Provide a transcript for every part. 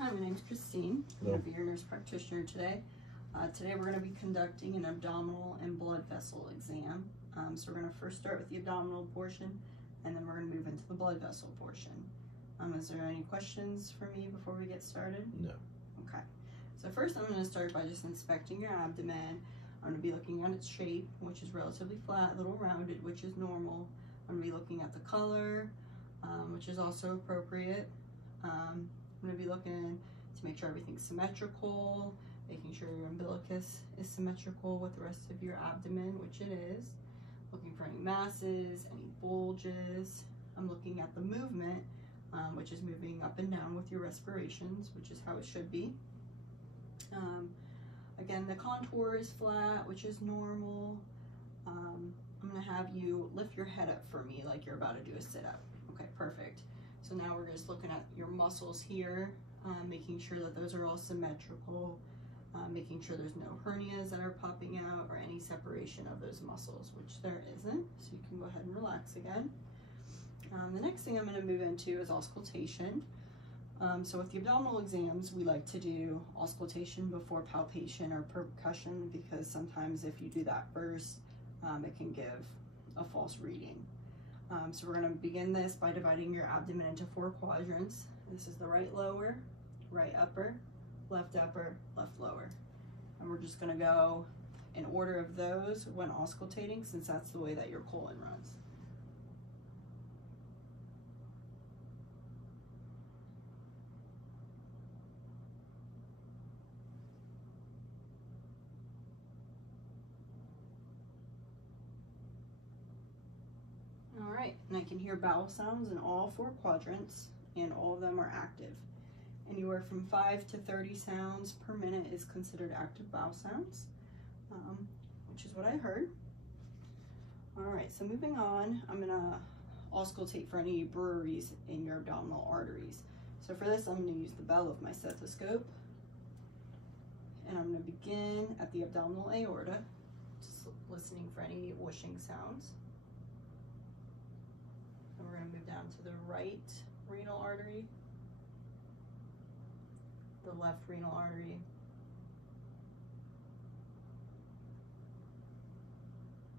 Hi, my name is Christine. I'm Hello. going to be your nurse practitioner today. Today we're going to be conducting an abdominal and blood vessel exam. So we're going to first start with the abdominal portion, and then we're going to move into the blood vessel portion. Is there any questions for me before we get started? No. Okay. So first I'm going to start by just inspecting your abdomen. I'm going to be looking at its shape, which is relatively flat, a little rounded, which is normal. I'm going to be looking at the color, which is also appropriate. I'm going to be looking to make sure everything's symmetrical, making sure your umbilicus is symmetrical with the rest of your abdomen, which it is. Looking for any masses, any bulges. I'm looking at the movement, which is moving up and down with your respirations, which is how it should be. Again, the contour is flat, which is normal. I'm going to have you lift your head up for me like you're about to do a sit-up. Okay, perfect. So now we're just looking at your muscles here, making sure that those are all symmetrical, making sure there's no hernias that are popping out or any separation of those muscles, which there isn't. So you can go ahead and relax again. The next thing I'm going to move into is auscultation. So with the abdominal exams, we like to do auscultation before palpation or percussion, because sometimes if you do that first, it can give a false reading. So we're going to begin this by dividing your abdomen into 4 quadrants. This is the right lower, right upper, left lower. And we're just going to go in order of those when auscultating, since that's the way that your colon runs. All right, and I can hear bowel sounds in all 4 quadrants, and all of them are active. Anywhere from 5 to 30 sounds per minute is considered active bowel sounds, which is what I heard. All right, so moving on, I'm gonna auscultate for any breweries in your abdominal arteries. So for this, I'm gonna use the bell of my stethoscope, and I'm gonna begin at the abdominal aorta, just listening for any whooshing sounds. And we're going to move down to the right renal artery, the left renal artery,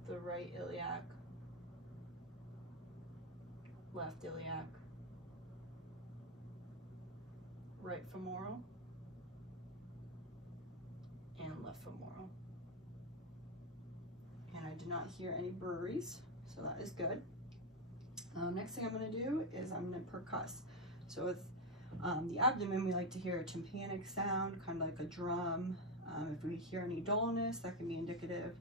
the right iliac, left iliac, right femoral, and left femoral. And I do not hear any breweries, so that is good. Next thing I'm going to do is I'm going to percuss. So with the abdomen, we like to hear a tympanic sound, kind of like a drum. If we hear any dullness, that can be indicative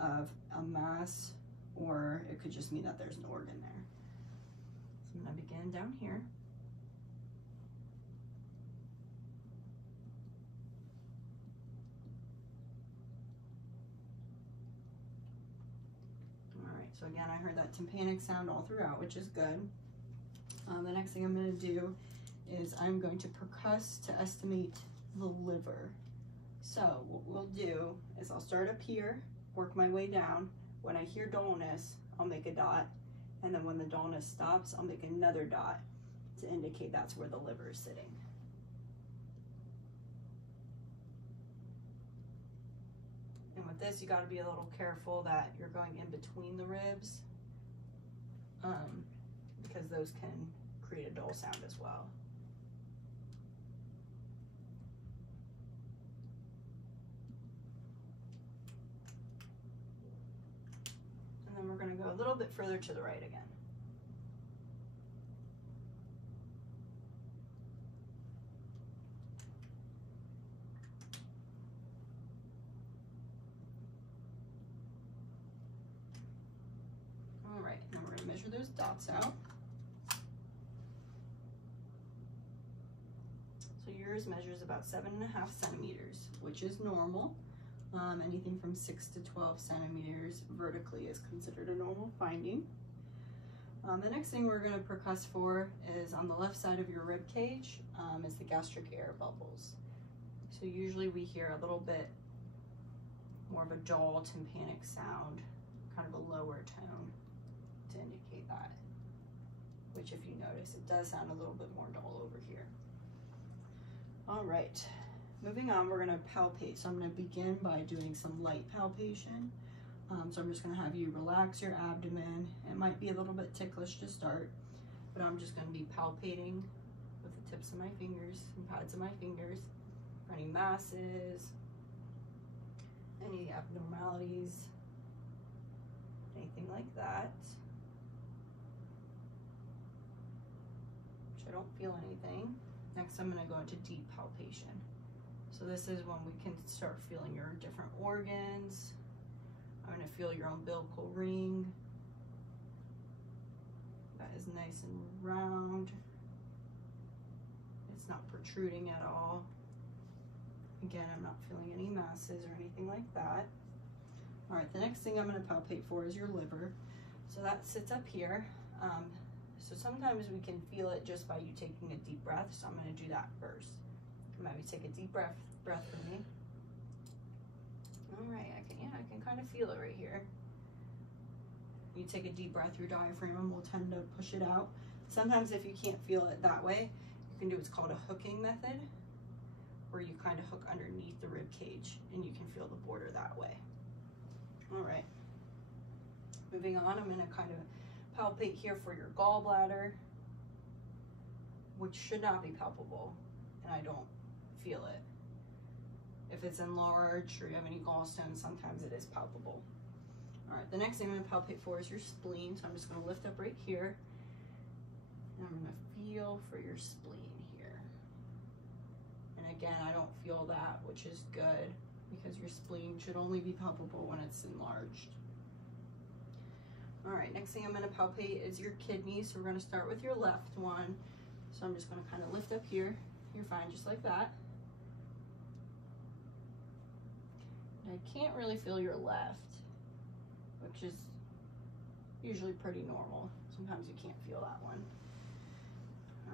of a mass, or it could just mean that there's an organ there. So I'm going to begin down here. So again, I heard that tympanic sound all throughout, which is good. The next thing I'm going to do is I'm going to percuss to estimate the liver. So what we'll do is I'll start up here, work my way down. When I hear dullness, I'll make a dot. And then when the dullness stops, I'll make another dot to indicate that's where the liver is sitting. And with this, you got to be a little careful that you're going in between the ribs, because those can create a dull sound as well. And then we're going to go a little bit further to the right again. All right, now we're going to measure those dots out. So yours measures about 7.5 centimeters, which is normal. Anything from 6 to 12 centimeters vertically is considered a normal finding. The next thing we're going to percuss for is on the left side of your rib cage, is the gastric air bubbles. So usually we hear a little bit more of a dull tympanic sound, kind of a lower tone to indicate that, which if you notice, it does sound a little bit more dull over here. All right, moving on, we're gonna palpate. So I'm gonna begin by doing some light palpation. So I'm just gonna have you relax your abdomen. It might be a little bit ticklish to start, but I'm just gonna be palpating with the tips of my fingers and pads of my fingers for any masses, any abnormalities, anything like that. Which I don't feel anything. Next, I'm gonna go into deep palpation. So this is when we can start feeling your different organs. I'm gonna feel your umbilical ring. That is nice and round. It's not protruding at all. Again, I'm not feeling any masses or anything like that. All right, the next thing I'm gonna palpate for is your liver. So that sits up here. So sometimes we can feel it just by you taking a deep breath. So I'm gonna do that first. Maybe take a deep breath for me. All right, I can kind of feel it right here. You take a deep breath, your diaphragm will tend to push it out. Sometimes if you can't feel it that way, you can do what's called a hooking method, where you kind of hook underneath the rib cage and you can feel the border that way. All right, moving on, I'm gonna kind of palpate here for your gallbladder, which should not be palpable, and I don't feel it. If it's enlarged or you have any gallstones, sometimes it is palpable. All right, the next thing I'm gonna palpate for is your spleen. So I'm just gonna lift up right here, and I'm gonna feel for your spleen here. And again, I don't feel that, which is good, because your spleen should only be palpable when it's enlarged. All right, next thing I'm gonna palpate is your kidneys. So we're gonna start with your left one. So I'm just gonna kind of lift up here. You're fine, just like that. And I can't really feel your left, which is usually pretty normal. Sometimes you can't feel that one.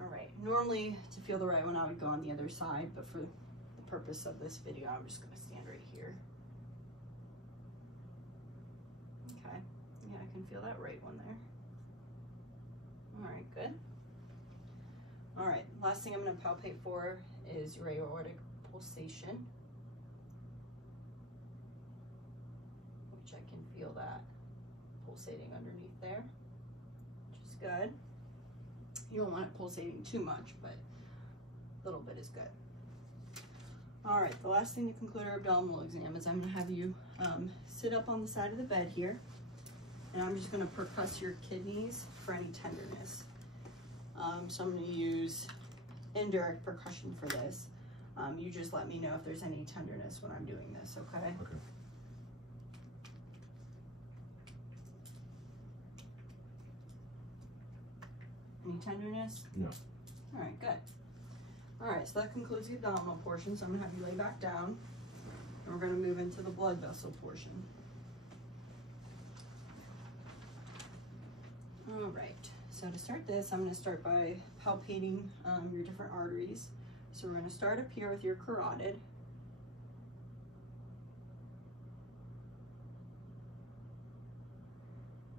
All right, normally to feel the right one, I would go on the other side, but for the purpose of this video, I'm just gonna stand right here. Okay, yeah, I can feel that right one there. All right, good. All right, last thing I'm gonna palpate for is your aortic pulsation, which I can feel that pulsating underneath there, which is good. You don't want it pulsating too much, but a little bit is good. All right, the last thing to conclude our abdominal exam is I'm gonna have you sit up on the side of the bed here, and I'm just gonna percuss your kidneys for any tenderness. So I'm gonna use indirect percussion for this. You just let me know if there's any tenderness when I'm doing this, okay? Okay. Any tenderness? No. All right, good. All right, so that concludes the abdominal portion. So I'm gonna have you lay back down, and we're gonna move into the blood vessel portion. All right, so to start this, I'm gonna start by palpating your different arteries. So we're gonna start up here with your carotid.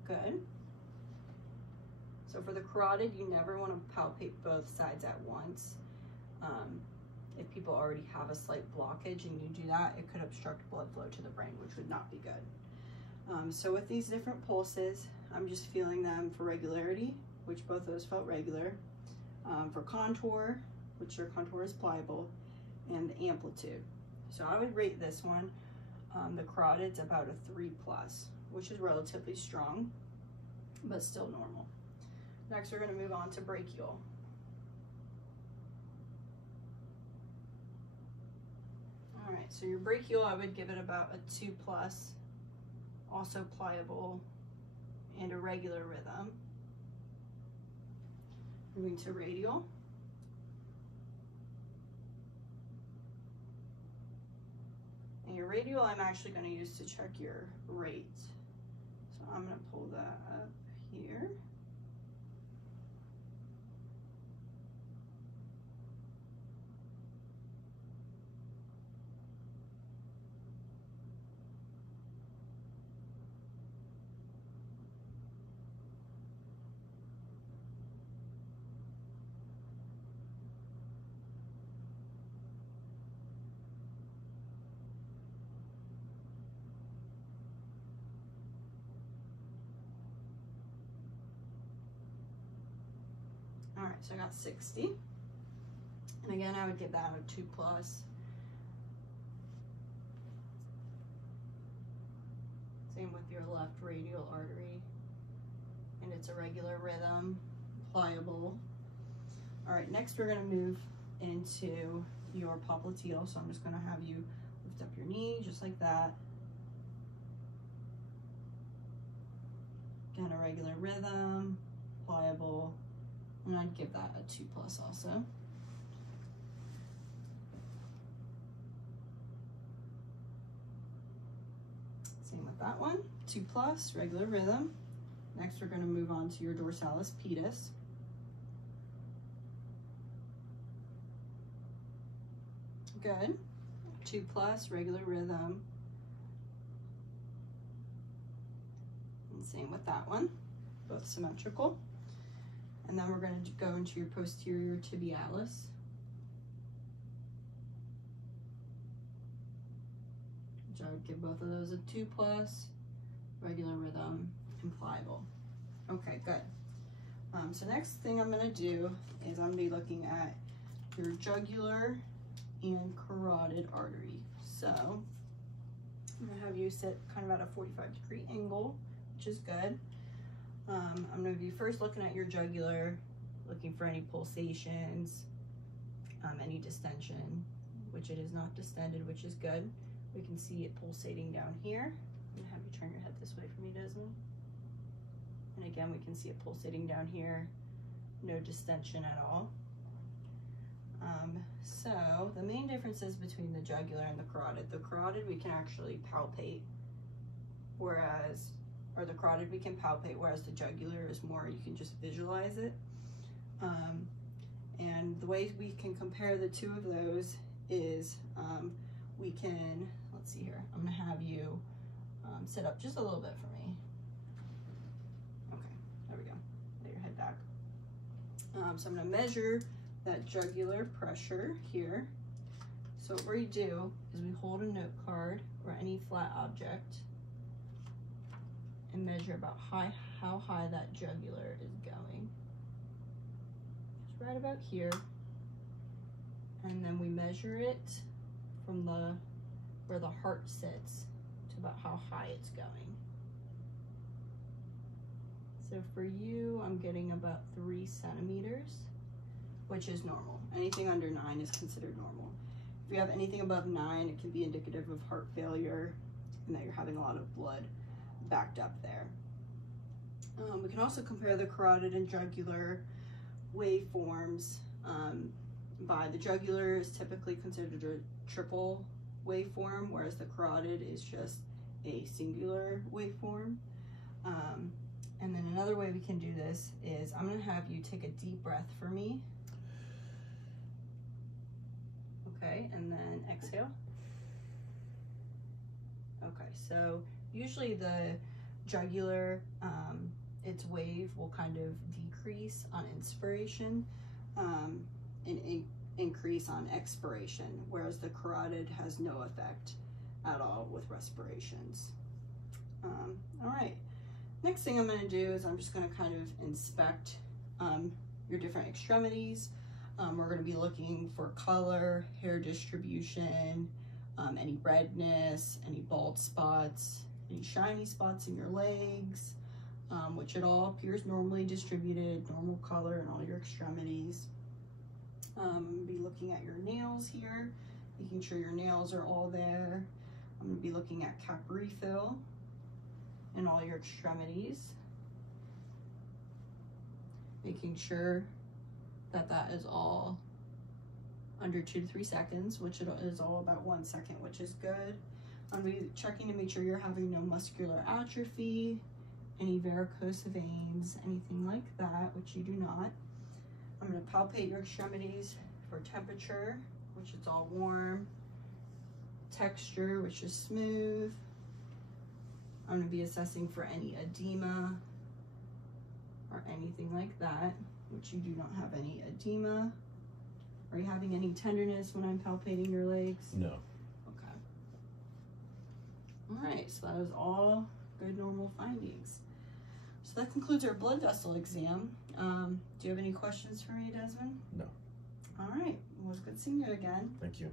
Good. So for the carotid, you never want to palpate both sides at once. If people already have a slight blockage and you do that, it could obstruct blood flow to the brain, which would not be good. So with these different pulses, I'm just feeling them for regularity, which both those felt regular, for contour, which your contour is pliable, and the amplitude. So I would rate this one, the carotid's about a 3+, which is relatively strong, but still normal. Next, we're going to move on to brachial. All right, so your brachial, I would give it about a 2+, also pliable and a regular rhythm. Moving to radial. And your radial, I'm actually going to use to check your rate. So I'm going to pull that up here. right, so I got 60. And again, I would give that a 2+. Same with your left radial artery. And it's a regular rhythm, pliable. All right, next we're gonna move into your popliteal. So I'm just gonna have you lift up your knee just like that. Again, a regular rhythm, pliable, and I'd give that a 2+ also. Same with that one, 2+, regular rhythm. Next, we're going to move on to your dorsalis pedis. Good. 2+, regular rhythm. And same with that one, both symmetrical. And then we're going to go into your posterior tibialis. Which I would give both of those a 2+, regular rhythm, and pliable. Okay, good. So next thing I'm gonna do is I'm gonna be looking at your jugular and carotid artery. So I'm gonna have you sit kind of at a 45-degree angle, which is good. I'm gonna be first looking at your jugular, looking for any pulsations, any distension, which it is not distended, which is good. We can see it pulsating down here. I'm gonna have you turn your head this way for me, Desmond. And again, we can see it pulsating down here, no distension at all. So the main differences between the jugular and the carotid we can actually palpate, whereas, or the carotid we can palpate, whereas the jugular is more, you can just visualize it. And the way we can compare the two of those is we can, let's see here, I'm gonna have you sit up just a little bit for me. Okay, there we go. Lay your head back. So I'm gonna measure that jugular pressure here. So what we do is we hold a note card or any flat object and measure about how high that jugular is going. It's right about here. And then we measure it from where the heart sits to about how high it's going. So for you, I'm getting about 3 centimeters, which is normal. Anything under 9 is considered normal. If you have anything above 9, it can be indicative of heart failure and that you're having a lot of blood backed up there. We can also compare the carotid and jugular waveforms by the jugular is typically considered a triple waveform, whereas the carotid is just a singular waveform. And then another way we can do this is I'm gonna have you take a deep breath for me. Okay, and then exhale. Okay, so usually the jugular, its wave will kind of decrease on inspiration and increase on expiration, whereas the carotid has no effect at all with respirations. All right, next thing I'm gonna do is I'm just gonna kind of inspect your different extremities. We're gonna be looking for color, hair distribution, any redness, any bald spots, any shiny spots in your legs, which it all appears normally distributed, normal color in all your extremities. I'm gonna be looking at your nails here, making sure your nails are all there. I'm gonna be looking at cap refill in all your extremities, making sure that that is all under 2 to 3 seconds, which it is all about 1 second, which is good. I'm gonna be checking to make sure you're having no muscular atrophy, any varicose veins, anything like that, which you do not. I'm gonna palpate your extremities for temperature, which it's all warm, texture, which is smooth. I'm gonna be assessing for any edema or anything like that, which you do not have any edema. Are you having any tenderness when I'm palpating your legs? No. Okay. All right, so that is all good normal findings. So that concludes our blood vessel exam. Do you have any questions for me, Desmond? No. All right. Well, it was good seeing you again. Thank you.